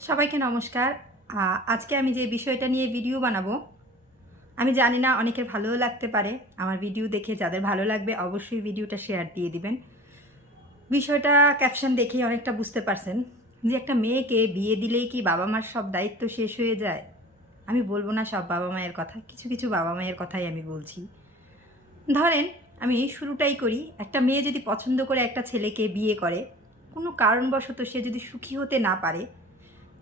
সবাইকে নমস্কার। আজকে আমি যে বিষয়টা নিয়ে ভিডিও বানাবো, আমি জানি না অনেকের ভালোও লাগতে পারে। আমার ভিডিও দেখে যাদের ভালো লাগবে অবশ্যই ভিডিওটা শেয়ার দিয়ে দিবেন। বিষয়টা ক্যাপশন দেখেই অনেকটা বুঝতে পারছেন যে একটা মেয়েকে বিয়ে দিলেই কি বাবা মার সব দায়িত্ব শেষ হয়ে যায়? আমি বলবো না সব বাবা মায়ের কথা, কিছু কিছু বাবা মায়ের কথাই আমি বলছি। ধরেন আমি শুরুটাই করি, একটা মেয়ে যদি পছন্দ করে একটা ছেলেকে বিয়ে করে, কোনো কারণবশত সে যদি সুখী হতে না পারে,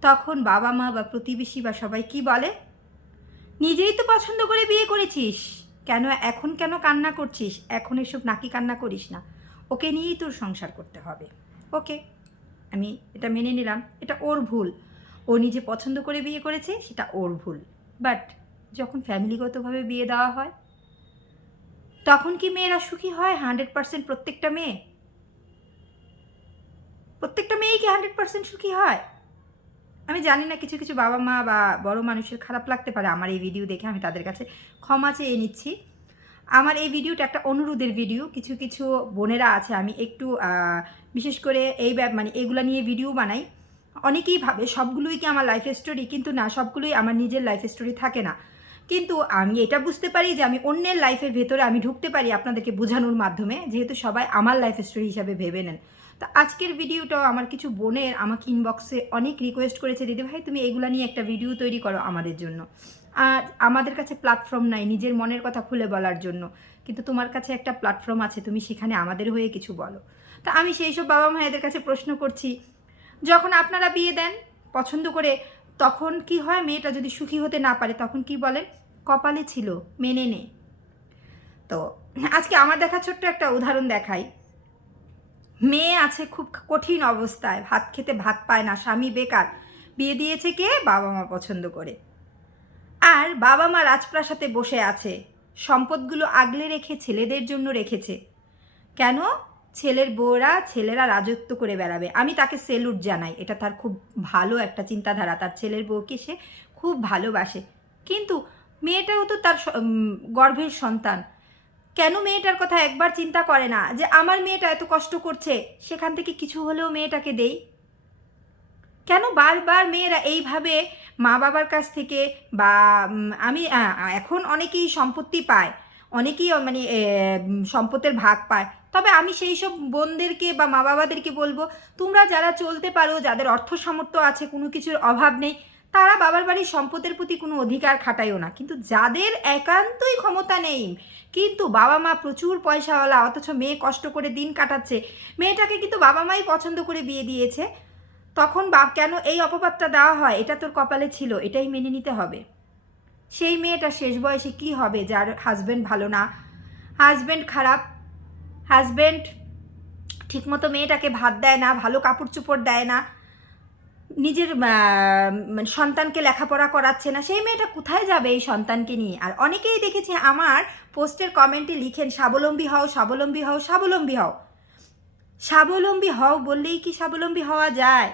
তখন বাবা মা বা প্রতিবেশী বা সবাই কি বলে? নিজেই তো পছন্দ করে বিয়ে করেছিস, কেন কান্না করছিস? এখন এসব নাকি কান্না করিস না, ওকে নিয়েই তোর সংসার করতে হবে। ওকে, আমি এটা মেনে নিলাম, এটা ওর ভুল। ও নিজে পছন্দ করে বিয়ে করেছে, সেটা ওর ভুল। বাট যখন ফ্যামিলিগতভাবে বিয়ে দেওয়া হয়, তখন কি মেয়েরা সুখী হয়? 100% প্রত্যেকটা মেয়েই কি 100% সুখী হয়? আমি জানি না, কিছু কিছু বাবা মা বা বড় মানুষের খারাপ লাগতে পারে আমার এই ভিডিও দেখে, আমি তাদের কাছে ক্ষমা চেয়ে নিচ্ছি। আমার এই ভিডিওটা একটা অনুরোধের ভিডিও। কিছু কিছু বোনেরা আছে, আমি একটু বিশেষ করে মানে এগুলা নিয়ে ভিডিও বানাই। অনেকেই ভাবে সবগুলোই কি আমার লাইফ স্টোরি, কিন্তু না, সবগুলোই আমার নিজের লাইফ স্টোরি থাকে না। কিন্তু আমি এটা বুঝতে পারি যে আমি অন্যের লাইফের ভেতরে আমি ঢুকতে পারি আপনাদেরকে বোঝানোর মাধ্যমে, যেহেতু সবাই আমার লাইফ স্টোরি হিসাবে ভেবে নেন। তো আজকের ভিডিওটাও আমার কিছু বোনের আমাকে ইনবক্সে অনেক রিকোয়েস্ট করেছে, দিদি ভাই তুমি এগুলা নিয়ে একটা ভিডিও তৈরি করো আমাদের জন্য। আর আমাদের কাছে প্ল্যাটফর্ম নাই নিজের মনের কথা খুলে বলার জন্য, কিন্তু তোমার কাছে একটা প্ল্যাটফর্ম আছে, তুমি সেখানে আমাদের হয়ে কিছু বলো। তা আমি সেই সব বাবা মায়েদের কাছে প্রশ্ন করছি, যখন আপনারা বিয়ে দেন পছন্দ করে, তখন কি হয়? মেয়েটা যদি সুখী হতে না পারে তখন কি বলেন? কপালে ছিল, মেনে নে। তো আজকে আমার দেখা ছোট্ট একটা উদাহরণ দেখাই। মেয়ে আছে খুব কঠিন অবস্থায়, ভাত খেতে ভাত পায় না, স্বামী বেকার, বিয়ে দিয়েছে কে? বাবা মা পছন্দ করে। আর বাবা মা রাজপ্রাসাদে বসে আছে, সম্পদগুলো আগলে রেখে ছেলেদের জন্য রেখেছে। কেন? ছেলেরা রাজত্ব করে বেড়াবে। আমি তাকে সেলুট জানাই, এটা তার খুব ভালো একটা চিন্তাধারা, তার ছেলের বউকে সে খুব ভালোবাসে। কিন্তু মেয়েটাও তো তার গর্ভের সন্তান। কেন মেয়েটার কথা একবার চিন্তা করে না যে আমার মেয়েটা এত কষ্ট করছে, সেখান থেকে কিছু হলেও মেয়েটাকে দেই? কেন বারবার মেয়েরা এইভাবে মা বাবার কাছ থেকে বা আমি এখন অনেকেই সম্পত্তি পায়, অনেকেই মানে সম্পদের ভাগ পায়, তবে আমি সেই সব বোনদেরকে বা মা বাবাদেরকে বলবো, তোমরা যারা চলতে পারো, যাদের অর্থ সামর্থ্য আছে, কোনো কিছুর অভাব নেই, তারা বাবার বাড়ির সম্পদের প্রতি কোনো অধিকার খাটায়ও না। কিন্তু যাদের একান্তই ক্ষমতা নেই, কিন্তু বাবা মা প্রচুর পয়সাওয়ালা, অথচ মেয়ে কষ্ট করে দিন কাটাচ্ছে, মেয়েটাকে কিন্তু বাবা মাই পছন্দ করে বিয়ে দিয়েছে, তখন কেন এই অপবাদটা দেওয়া হয়? এটা তোর কপালে ছিল, এটাই মেনে নিতে হবে। সেই মেয়েটা শেষ বয়সে কি হবে যার হাজব্যান্ড ভালো না, হাজব্যান্ড খারাপ, হাজব্যান্ড ঠিকমতো মেয়েটাকে ভাত দেয় না, ভালো কাপড় চোপড় দেয় না, নিজের মানে সন্তানকে লেখাপড়া করাচ্ছে না, সেই মেয়েটা কোথায় যাবে এই সন্তানকে নিয়ে? আর অনেকেই দেখেছি আমার পোস্টের কমেন্টে লিখেন, স্বাবলম্বী হও, স্বাবলম্বী হও, স্বাবলম্বী হও। স্বাবলম্বী হও বললেই কি স্বাবলম্বী হওয়া যায়?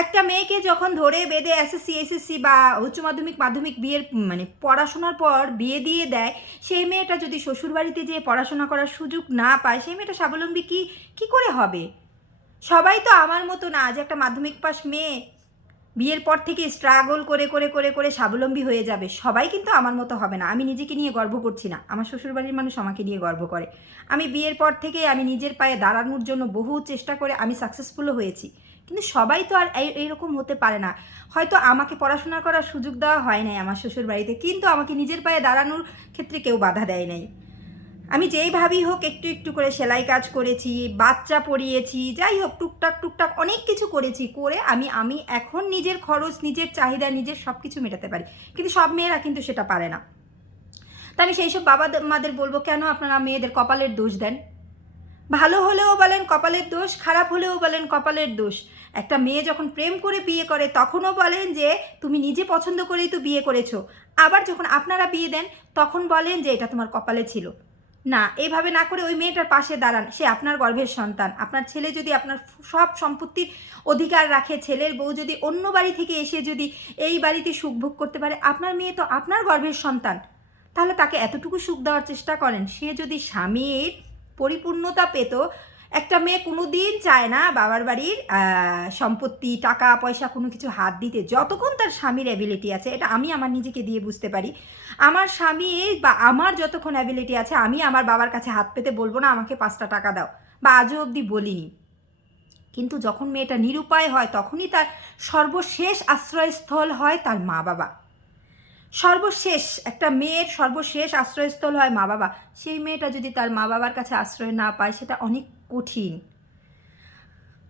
একটা মেয়েকে যখন ধরে বেঁধে এসএসসি বা উচ্চ মাধ্যমিক মাধ্যমিক বিয়ের মানে পড়াশোনার পর বিয়ে দিয়ে দেয়, সেই মেয়েটা যদি শ্বশুরবাড়িতে যেয়ে পড়াশোনা করার সুযোগ না পায়, সেই মেয়েটা স্বাবলম্বী কি করে হবে? সবাই তো আমার মতো না যে একটা মাধ্যমিক পাস মেয়ে বিয়ের পর থেকে স্ট্রাগল করে করে করে করে স্বাবলম্বী হয়ে যাবে। সবাই কিন্তু আমার মতো হবে না। আমি নিজেকে নিয়ে গর্ব করছি না, আমার শ্বশুরবাড়ির মানুষ আমাকে নিয়ে গর্ব করে। আমি বিয়ের পর থেকে আমি নিজের পায়ে দাঁড়ানোর জন্য বহু চেষ্টা করে আমি সাকসেসফুলও হয়েছি। কিন্তু সবাই তো আর এইরকম হতে পারে না। হয়তো আমাকে পড়াশোনা করার সুযোগ দেওয়া হয় নাই আমার শ্বশুরবাড়িতে, কিন্তু আমাকে নিজের পায়ে দাঁড়ানোর ক্ষেত্রে কেউ বাধা দেয় নাই। আমি যেইভাবেই হোক একটু একটু করে সেলাই কাজ করেছি, বাচ্চা পড়িয়েছি, যাই হোক টুকটাক টুকটাক অনেক কিছু করেছি, করে আমি আমি এখন নিজের খরচ, নিজের চাহিদা, নিজের সব কিছু মেটাতে পারি। কিন্তু সব মেয়েরা কিন্তু সেটা পারে না। তা আমি সেই সব বাবা মাদের বলবো, কেন আপনারা মেয়েদের কপালের দোষ দেন? ভালো হলেও বলেন কপালের দোষ, খারাপ হলেও বলেন কপালের দোষ। একটা মেয়ে যখন প্রেম করে বিয়ে করে তখনও বলেন যে তুমি নিজে পছন্দ করেই তো বিয়ে করেছো। আবার যখন আপনারা বিয়ে দেন তখন বলেন যে এটা তোমার কপালে ছিল। না, এইভাবে না করে ওই মেয়েটার পাশে দাঁড়ান, সে আপনার গর্ভের সন্তান। আপনার ছেলে যদি আপনার সব সম্পত্তির অধিকার রাখে, ছেলের বউ যদি অন্য বাড়ি থেকে এসে যদি এই বাড়িতে সুখ ভোগ করতে পারে, আপনার মেয়ে তো আপনার গর্ভের সন্তান। তাহলে তাকে এতটুকু সুখ দেওয়ার চেষ্টা করেন। সে যদি স্বামীর পরিপূর্ণতা পেত, একটা মেয়ে কোনো দিন চায় না বাবার বাড়ির সম্পত্তি টাকা পয়সা কোনো কিছু হাত দিতে, যতক্ষণ তার স্বামীর অ্যাবিলিটি আছে। এটা আমি আমার নিজেকে দিয়ে বুঝতে পারি। আমার স্বামী বা আমার যতক্ষণ অ্যাবিলিটি আছে, আমি আমার বাবার কাছে হাত পেতে বলবো না আমাকে 5টা টাকা দাও, বা আজও অবধি বলিনি। কিন্তু যখন মেয়েটা নিরুপায় হয়, তখনই তার সর্বশেষ আশ্রয়স্থল হয় তার মা বাবা। সর্বশেষ একটা মেয়ের সর্বশেষ আশ্রয়স্থল হয় মা বাবা। সেই মেয়েটা যদি তার মা বাবার কাছে আশ্রয় না পায়, সেটা অনেক কঠিন,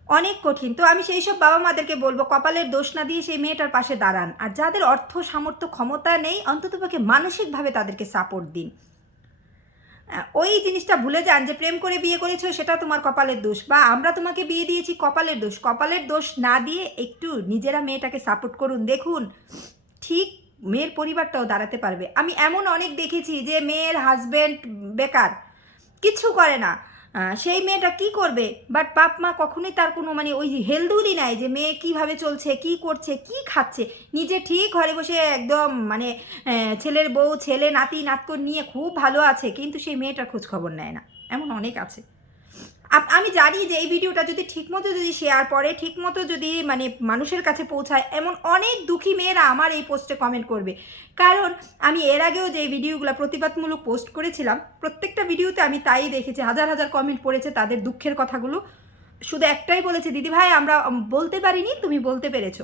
অনেক কঠিন। তো আমি সেই সব বাবা মাদেরকে বলবো, কপালের দোষ না দিয়ে সেই মেয়েটার পাশে দাঁড়ান। আর যাদের অর্থ সামর্থ্য ক্ষমতা নেই, অন্ততপক্ষে মানসিকভাবে তাদেরকে সাপোর্ট দিন। ওই জিনিসটা ভুলে যান যে প্রেম করে বিয়ে করেছো সেটা তোমার কপালের দোষ, বা আমরা তোমাকে বিয়ে দিয়েছি কপালের দোষ। কপালের দোষ না দিয়ে একটু নিজেরা মেয়েটাকে সাপোর্ট করুন। দেখুন, ঠিক মেয়ের পরিবারটাও দাঁড়াতে পারবে। আমি এমন অনেক দেখেছি যে মেয়ের হাজব্যান্ড বেকার, কিছু করে না, সেই মেয়েটা কি করবে, বাট বাপ মা কখনোই তার কোনো মানে ওই হেলদুলি নাই যে মেয়ে কীভাবে চলছে, কি করছে, কি খাচ্ছে। নিজে ঠিক ঘরে বসে একদম মানে ছেলের বউ, ছেলে নাতি নাতকর নিয়ে খুব ভালো আছে, কিন্তু সেই মেয়েটার খোঁজ খবর নেয় না। এমন অনেক আছে। আমি জানি যে এই ভিডিওটা যদি ঠিকমতো যদি শেয়ার করে, ঠিকমতো যদি মানে মানুষের কাছে পৌঁছায়, এমন অনেক দুঃখী মেয়েরা আমার এই পোস্টে কমেন্ট করবে। কারণ আমি এর আগেও যে ভিডিওগুলো প্রতিবাদমূলক পোস্ট করেছিলাম, প্রত্যেকটা ভিডিওতে আমি তাই দেখেছি, হাজার হাজার কমেন্ট পড়েছে তাদের দুঃখের কথাগুলো। শুধু একটাই বলেছে, দিদি ভাই আমরা বলতে পারিনি, তুমি বলতে পেরেছো।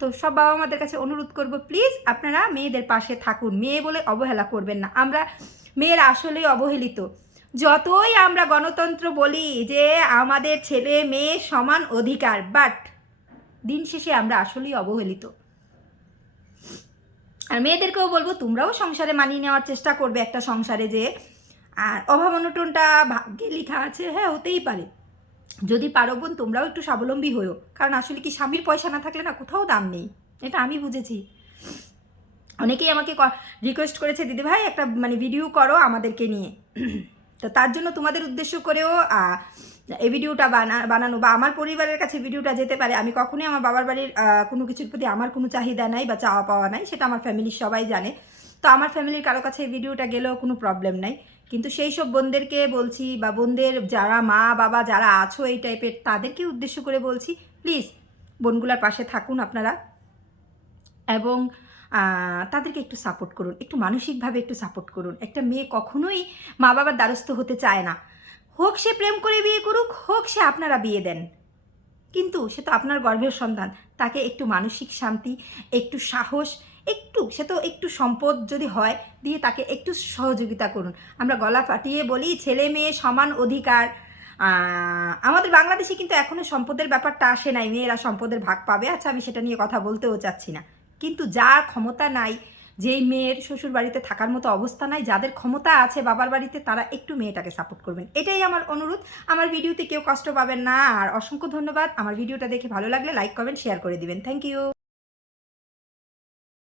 তো সব বাবা মাদের কাছে অনুরোধ করব, প্লিজ আপনারা মেয়েদের পাশে থাকুন, মেয়ে বলে অবহেলা করবেন না। আমরা মেয়েরা আসলেই অবহেলিত। যতই আমরা গণতন্ত্র বলি যে আমাদের ছেলে মেয়ে সমান অধিকার, বাট দিন শেষে আমরা আসলেই অবহেলিত। আর মেয়েদেরকেও বলবো, তোমরাও সংসারে মানিয়ে নেওয়ার চেষ্টা করবে একটা সংসারে, যে আর অভাব অনটনটা ভাগ্যে লেখা আছে, হ্যাঁ হতেই পারে। যদি পারো বোন, তোমরাও একটু স্বাবলম্বী হয়েও। কারণ আসলে কি, স্বামীর পয়সা না থাকলে না কোথাও দাম নেই, এটা আমি বুঝেছি। অনেকেই আমাকে রিকোয়েস্ট করেছে, দিদি ভাই একটা মানে ভিডিও করো আমাদেরকে নিয়ে। তো তার জন্য তোমাদের উদ্দেশ্য করেও এই ভিডিওটা বানানো, বা আমার পরিবারের কাছে ভিডিওটা যেতে পারে। আমি কখনোই আমার বাবার বাড়ির কোনো কিছুর প্রতি আমার কোনো চাহিদা নাই বা চাওয়া পাওয়া নাই, সেটা আমার ফ্যামিলির সবাই জানে। তো আমার ফ্যামিলির কারো কাছে এই ভিডিওটা গেলেও কোনো প্রবলেম নাই। কিন্তু সেই সব বোনদেরকে বলছি, বা বোনদের যারা মা বাবা যারা আছো এই টাইপের, তাদেরকে উদ্দেশ্য করে বলছি, প্লিজ বোনগুলার পাশে থাকুন আপনারা, এবং তাদেরকে একটু সাপোর্ট করুন, একটু মানসিকভাবে একটু সাপোর্ট করুন। একটা মেয়ে কখনোই মা বাবার দ্বারস্থ হতে চায় না, হোক সে প্রেম করে বিয়ে করুক, হোক সে আপনারা বিয়ে দেন, কিন্তু সে তো আপনার গর্ভের সন্তান। তাকে একটু মানসিক শান্তি, একটু সাহস, একটু সে তো একটু সম্পদ যদি হয় দিয়ে তাকে একটু সহযোগিতা করুন। আমরা গলা ফাটিয়ে বলি ছেলে মেয়ে সমান অধিকার, আমাদের বাংলাদেশে কিন্তু এখনও সম্পদের ব্যাপারটা আসে নাই, মেয়েরা সম্পদের ভাগ পাবে। আচ্ছা, আমি সেটা নিয়ে কথা বলতেও চাচ্ছি না। কিন্তু যার ক্ষমতা নাই, যেই মেয়ের শ্বশুর বাড়িতে থাকার মতো অবস্থা নাই, যাদের ক্ষমতা আছে বাবার বাড়িতে, তারা একটু মেয়েটাকে সাপোর্ট করবেন, এটাই আমার অনুরোধ। আমার ভিডিওতে কেউ কষ্ট পাবেন না। আর অসংখ্য ধন্যবাদ। আমার ভিডিওটা দেখে ভালো লাগলে লাইক কমেন্ট শেয়ার করে দিবেন। Thank you.